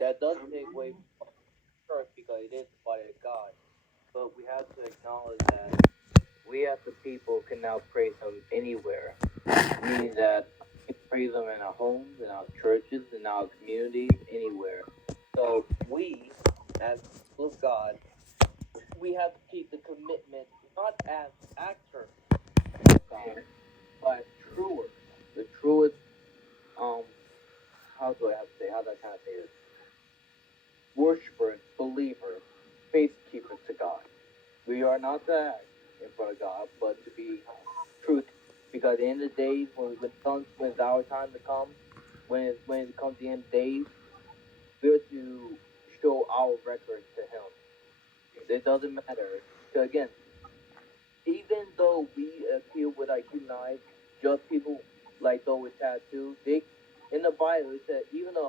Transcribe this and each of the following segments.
That does Come take away on. from church because it is the body of God. But we have to acknowledge that we as the people can now praise Him anywhere, meaning that we can praise Him in our homes, in our churches, in our communities, anywhere. So we, as people of God, we have to keep the commitment not as actors of God, but truer, the truest, um, how do I kind of say this? Worshippers, believers, faith keepers to God. We are not to act in front of God, but to be truth. Because at the end of the days, when it's our time to come, when it comes to the end of the days, we're to show our record to Him. It doesn't matter. So again, even though we appear with our human eyes, just people like those with tattoos, they in the Bible it said even a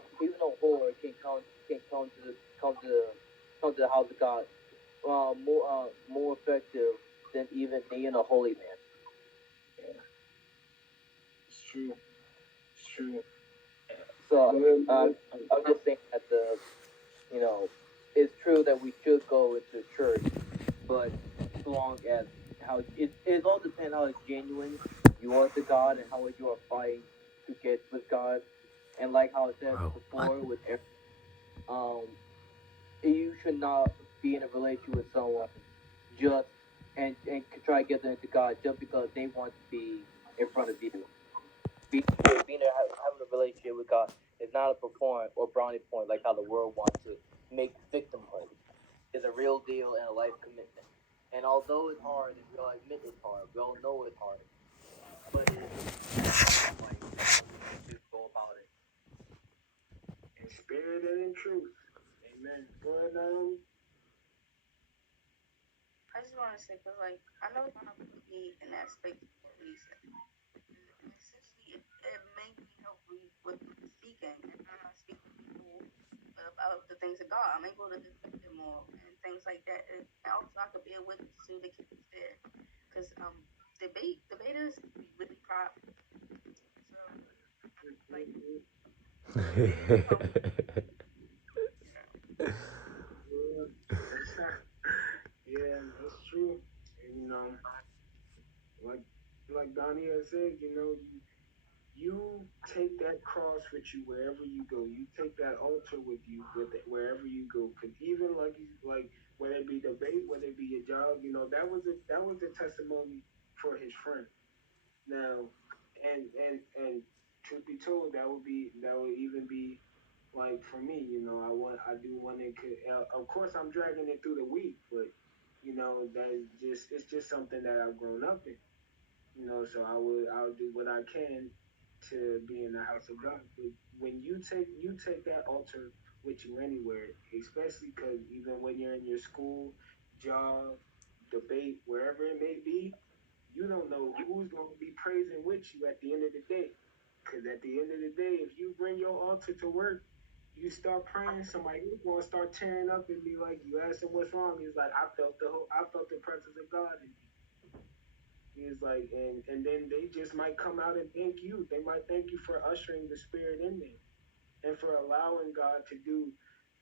whore can come to the house of God more effective than even a holy man. It's true. It's true. So But I'm just saying that you know it's true that we should go into church, but as long as it all depends how genuine you are to God and how much you are fighting to get with God, and like how I said Bro, what? before um you should not be in a relationship with someone just and try to get them into God just because they want to be in front of you. Having a relationship with God is not a performance or brownie point like how the world wants to make victimhood. It's a real deal and a life commitment. And although it's hard, and we all admit it's hard, we all know it's hard, but it is life, and we need to go about it. in spirit and in truth. Amen. Go ahead, I just want to say, cause like I know it's gonna put me in that space for a reason, and essentially it made me help with speaking, and when I speak to people about the things of God, I'm able to defend it more and things like that. And also, I could be a witness to the kids there, cause debaters can be really prideful. So like, Yeah, yeah, that's true. And like like Donnie has said, you take that cross with you wherever you go. You take that altar with you wherever you go. Cause even like whether it be debate, whether it be your job, that was a testimony for his friend. Now, and truth be told, that would even be like for me. I do want to. Of course, I'm dragging it through the week, but that is just it's just something that I've grown up in. So I'll do what I can to be in the house of God. But when you take that altar with you anywhere, especially because even when you're in your school, job, debate, wherever it may be, you don't know who's going to be praising with you at the end of the day. Because at the end of the day, if you bring your altar to work, you start praying, somebody is going to start tearing up and be like, you ask him what's wrong. He's like, I felt the presence of God in me. He's like, and then they just might come out and thank you. They might thank you for ushering the spirit in them and for allowing God to do,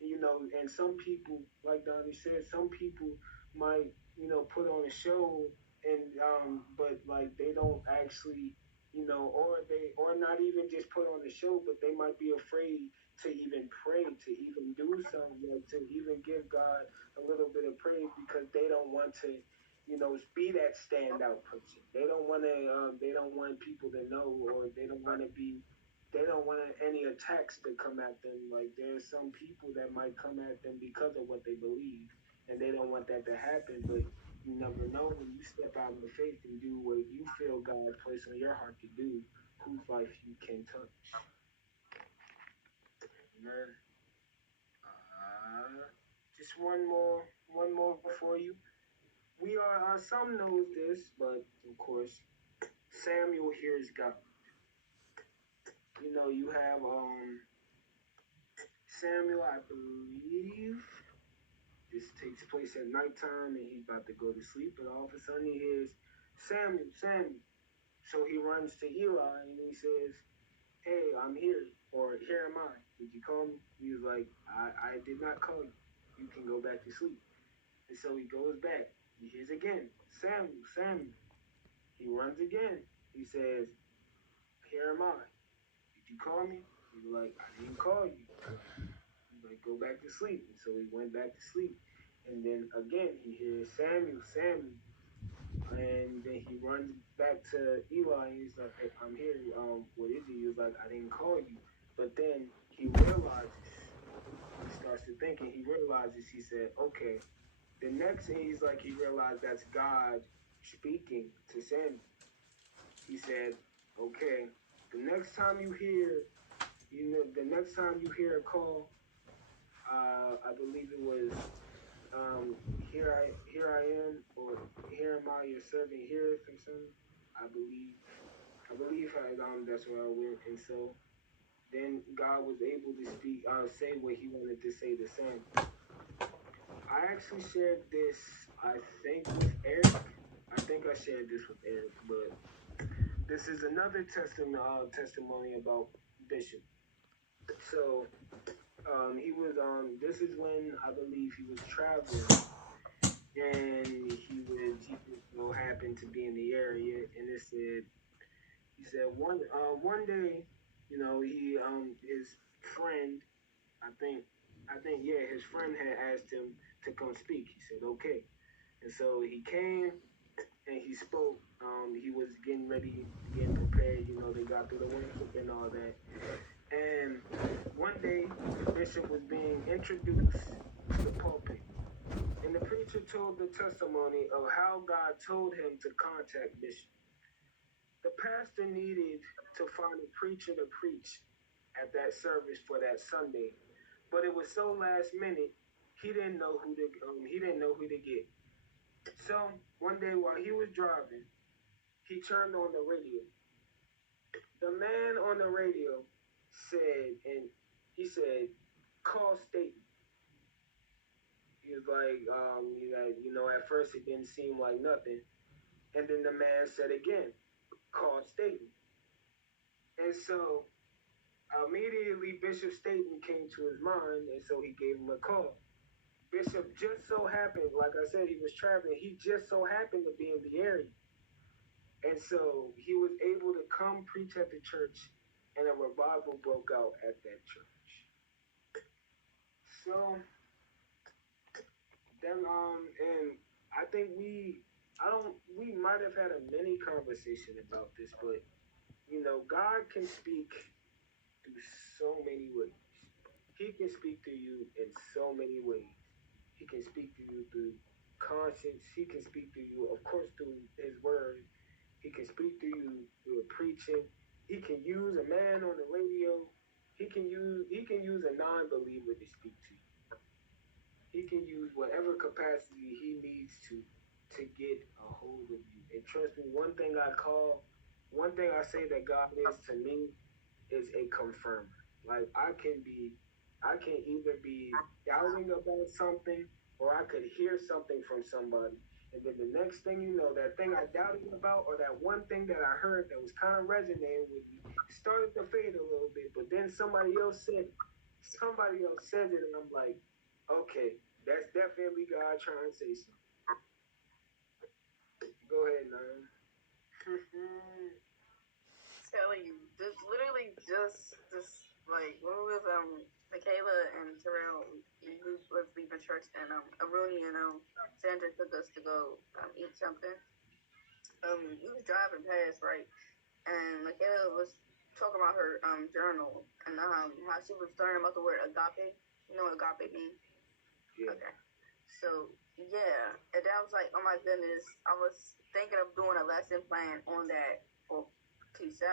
and some people, like Donnie said, some people might, put on a show and but like they don't actually, or not even just put on a show, but they might be afraid to even pray, to even do something, like to even give God a little bit of praise because they don't want to, be that standout person. They don't want people to know, or they don't want any attacks to come at them. Like there's some people that might come at them because of what they believe, and they don't want that to happen. But you never know when you step out in the faith and do what you feel God placed on your heart to do, whose life you can touch. Man, just one more for you. We are some knows this, but of course Samuel hears God. You have Samuel, I believe. This takes place at nighttime and he's about to go to sleep, and all of a sudden he hears, Samuel, Samuel. So he runs to Eli and he says, hey, I'm here, or here am I. Did you call me? He was like, I did not call you. You can go back to sleep. And so he goes back. He hears again, Samuel, Samuel. He runs again. He says, here am I. Did you call me? He was like, I didn't call you. He's like, go back to sleep. And so he went back to sleep. And then again, he hears Samuel, Samuel. And then he runs back to Eli and he's like, hey, I'm here. What is it? He was like, I didn't call you. But then he realizes, he starts to think and he realizes, he said, okay. The next thing he's like, he realized that's God speaking to Samuel. He said, okay, the next time you hear, the next time you hear a call, I believe it was, here I am, or here am I, your servant, heareth, or something. I believe, that's where I went, and so then God was able to speak, say what He wanted to say to Sam. I actually shared this, I think, with Eric. I think I shared this with Eric, but this is another testimony about Bishop. So he was this is when I believe he was traveling, and he just happened to be in the area, and he said one day, he his friend, his friend had asked him to come speak. He said okay, and so he came and he spoke. He was getting ready, getting prepared. They got through the worship and all that. And one day, the bishop was being introduced to the pulpit. And the preacher told the testimony of how God told him to contact Bishop. The pastor needed to find a preacher to preach at that service for that Sunday, but it was so last minute, he didn't know who to get. So one day while he was driving, he turned on the radio. The man on the radio said, and he said, call Staten. He was like, at first it didn't seem like nothing. And then the man said again, call Staten. And so immediately Bishop Staten came to his mind, and so he gave him a call. Bishop just so happened, like I said, he was traveling. He just so happened to be in the area. And so he was able to come preach at the church, and a revival broke out at that church. So then, and I think we might have had a mini conversation about this, but God can speak through so many ways. He can speak to you in so many ways. He can speak to you through conscience. He can speak to you, of course, through His Word. He can speak to you through preaching. He can use a man on the radio. He can use a non-believer to speak to you. He can use whatever capacity he needs to get a hold of you. And trust me, one thing I say that God is to me is a confirmer. Like I can either be doubting about something, or I could hear something from somebody, and then the next thing you know, that thing I doubted about, or that one thing that I heard that was kind of resonating with me, started to fade a little bit. But then somebody else said it, and I'm like, okay, that's definitely God trying to say something. Go ahead, Nine. Telling you, just literally just like when we was Michaela and Terrell, we was leaving church, and Aruni and Sandra took us to go eat something. We was driving past, right, and Michaela was talking about her journal and how she was learning about the word agape. You know what agape means? Yeah. Okay. So yeah, and I was like, oh my goodness, I was thinking of doing a lesson plan on that for T7.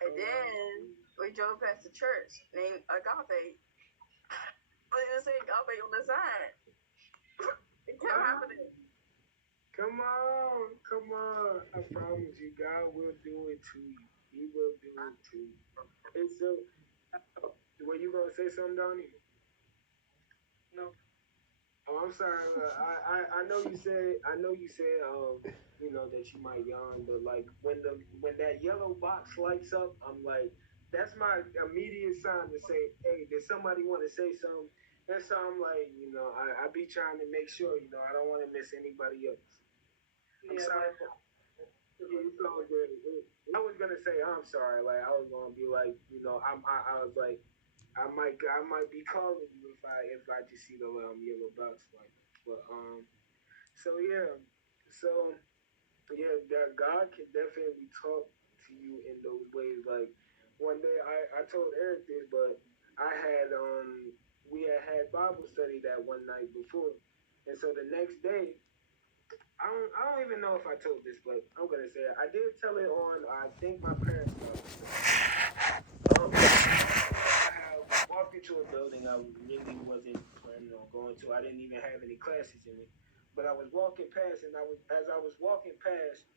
And then we drove past the church named Agape. Like it said Agape on the sign. It kept happening. Come on. I promise you, God will do it to you. He will do it to you. And so, were you gonna say something, Donnie? No. Oh, I'm sorry. I know you said that you might yawn, but like when that yellow box lights up, I'm like, that's my immediate sign to say, hey, did somebody want to say something? And so I'm like, I be trying to make sure, I don't want to miss anybody else. I'm sorry. It's all good. I was gonna say I'm sorry. Like I was gonna be like, I was like, I might be calling you if I just see the yellow box like. But so yeah, so yeah, that God can definitely talk to you in those ways. Like one day, I told Eric this, but I had we had Bible study that one night before, and so the next day, I don't even know if I told this, but I'm gonna say it. I did tell it on I think my parents' Bible study. I walked into a building I really wasn't planning on going to. I didn't even have any classes in it, but I was walking past, and as I was walking past,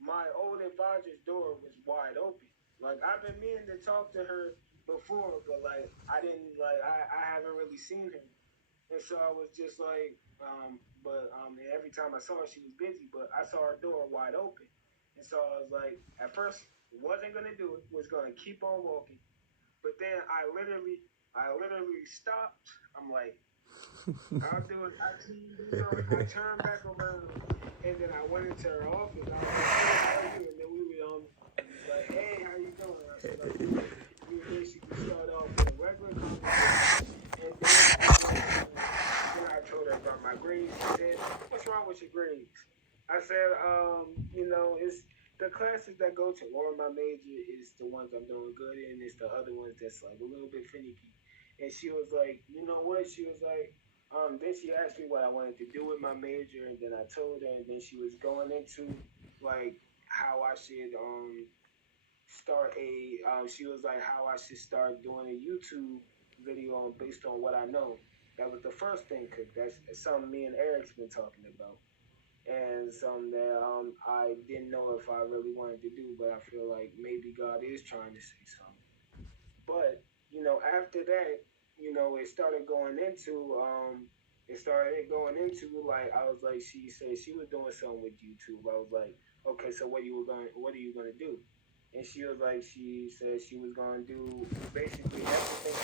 my old advisor's door was wide open. Like I've been meaning to talk to her before, but like I didn't like I haven't really seen her, and so I was just like, and every time I saw her, she was busy, but I saw her door wide open, and so I was like, at first wasn't gonna do it, was gonna keep on walking, but then I literally stopped. I'm like, I'll do it. I turned back around, and then I went into her office. I was like, hey, how are you? And then we were like, hey, how you doing? I said, I'm good. We basically started off with a regular conversation, and then I told her about my grades. She said, what's wrong with your grades? I said, it's the classes that go to or my major is the ones I'm doing good in. It's the other ones that's like a little bit finicky. And she was like, you know what? She was like, then she asked me what I wanted to do with my major, and then I told her, and then she was going into like how I should start she was like how I should start doing a YouTube video based on what I know. That was the first thing, cause that's something me and Eric's been talking about, and something that I didn't know if I really wanted to do, but I feel like maybe God is trying to say something. But after that, it started going into like I was like she said she was doing something with YouTube. I was like, okay, so what are you gonna do? And she said she was gonna do basically everything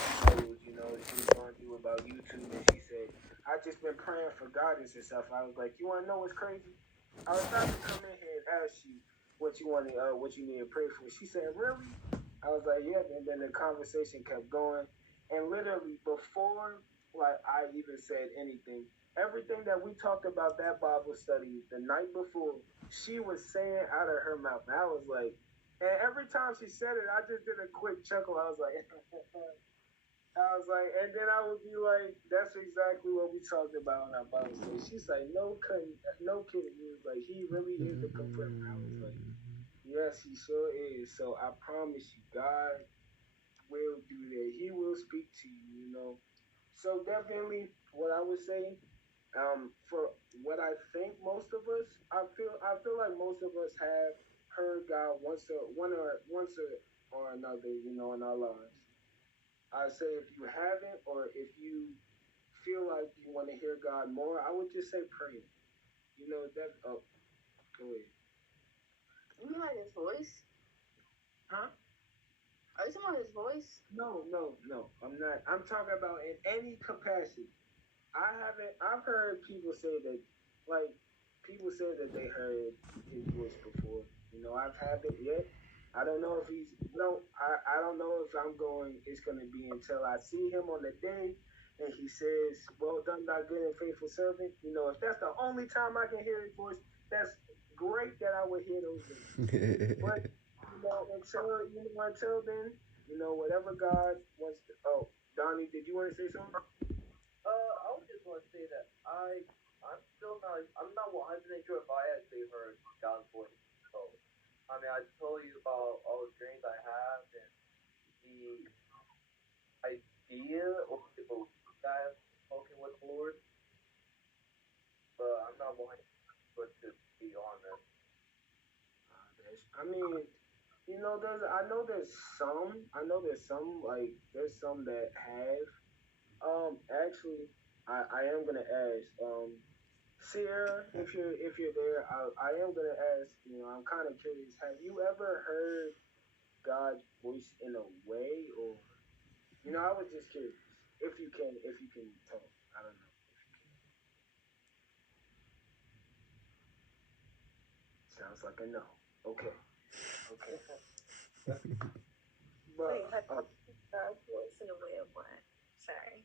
she knows, she was gonna do about YouTube. And she said, I just been praying for guidance and stuff. I was like, you wanna know what's crazy? I was about to come in here and ask you what you need to pray for. She said, really? I was like, yeah. And then the conversation kept going. And literally before like I even said anything, everything that we talked about that Bible study the night before, she was saying out of her mouth. And I was like, and every time she said it, I just did a quick chuckle. I was like, and then I would be like, that's exactly what we talked about in our Bible study. She's like, no kidding. He was like, he really is the confirmer. I was like, yes, he sure is. So I promise you, God will do that. He will speak to you. So definitely, what I would say, for what I think most of us, I feel like most of us have heard God once or another, in our lives. I say if you haven't, or if you feel like you want to hear God more, I would just say pray. That. Oh, go ahead. You mean like his voice? Huh? Are you talking about his voice? No. I'm not. I'm talking about in any capacity. I've heard people say that, like, people say that they heard his voice before. I haven't yet. I don't know if he's, no, I don't know if it's going to be until I see him on the day and he says, well done, thy good and faithful servant. If that's the only time I can hear his voice, that's great that I would hear those words. But, until then, whatever God wants to, oh, Donnie, did you want to say something? I would just want to say that I'm not 100% sure if I actually heard God's voice. So, I mean, I told you about all the dreams I have and the idea or the belief that I have spoken with the Lord, but I'm not 100% to be honest. I mean, I know there's some that have. Actually, I am gonna ask, Sierra, if you're there, I am gonna ask. I'm kind of curious. Have you ever heard God's voice in a way, or I was just curious if you can talk. I don't know. Sounds like a no. Okay, okay. Wait, But voice in a way of what? Sorry.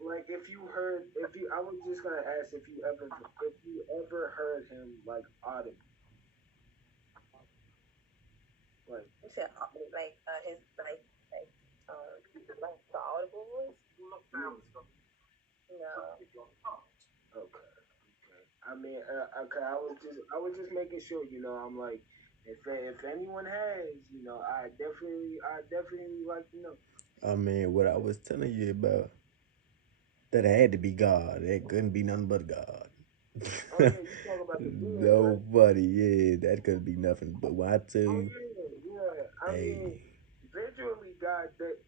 like I was just gonna ask if you ever heard him like audible, like You said his like the audible voice? No. okay. I mean, okay. I was just making sure. I'm like, if anyone has, I definitely like to know. I mean, what I was telling you about, that had to be God. That couldn't be nothing but God. Oh yeah, you talk about the being, right? Nobody, yeah, that could be nothing. But when I tell Oh you, yeah, yeah. I mean, hey, visually, God does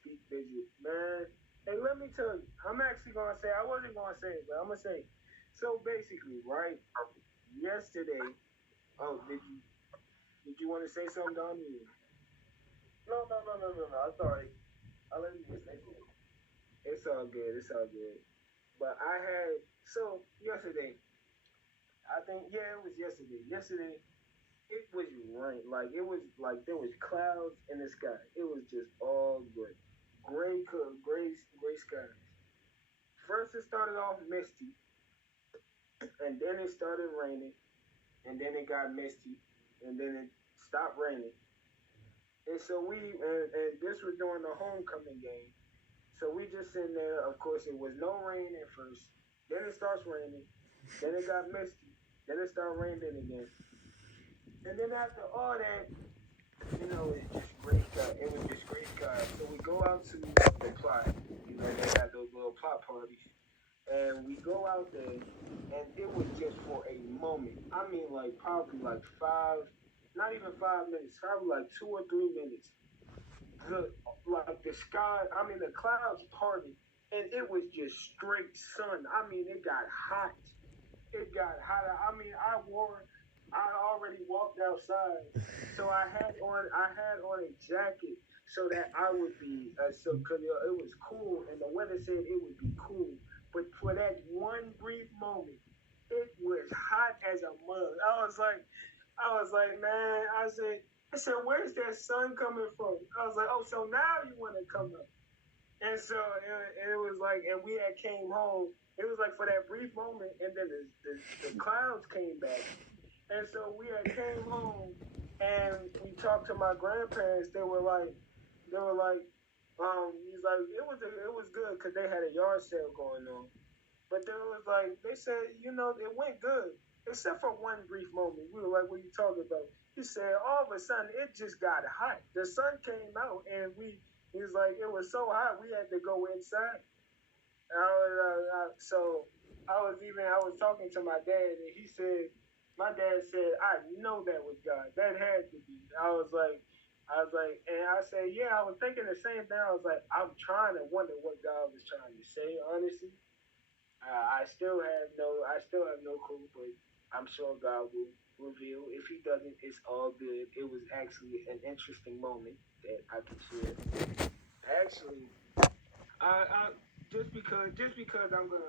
speak visually, man. Hey, let me tell you, I'm actually gonna say I wasn't gonna say it, but I'm gonna say. So basically, right? Yesterday, oh, did you want to say something, Donnie? No. I'm sorry. I'll let you just say it. It's all good. It's all good. But I had yesterday. I think it was yesterday. Yesterday it was rain. Like it was like there was clouds in the sky. It was just all gray skies. First it started off misty, and then it started raining, and then it got misty, and then it stopped raining. And so and this was during the homecoming game. So we just sitting there. Of course, it was no rain at first. Then it starts raining. Then it got misty. Then it started raining again. And then after all that, it's just gray sky. It was just gray sky. So we go out to the plot. They got those little plot parties. And we go out there, and it was just for a moment. I mean, like probably like not even 5 minutes, probably like 2 or 3 minutes. The sky, I mean, the clouds parted, and it was just straight sun. I mean, it got hot. It got hotter. I mean, I already walked outside, so I had on a jacket so that I would be because it was cool, and the weather said it would be cool. But for that one brief moment, it was hot as a mug. I was like, man, I said, where's that sun coming from? I was like, oh, so now you want to come up? And so it was like, and we had came home. It was like for that brief moment, and then the clouds came back. And so we had came home, and we talked to my grandparents. He's like, it was good because they had a yard sale going on. But then it was like, they said, it went good, except for one brief moment. We were like, what are you talking about? He said, all of a sudden, it just got hot. The sun came out, and he was like, it was so hot, we had to go inside. I was talking to my dad, and my dad said, I know that was God. That had to be. And I said, yeah, I was thinking the same thing. I was like, I'm trying to wonder what God was trying to say, honestly. I still have no clue, but I'm sure God will reveal. If He doesn't, it's all good. It was actually an interesting moment that I can share. Actually, I just because I'm gonna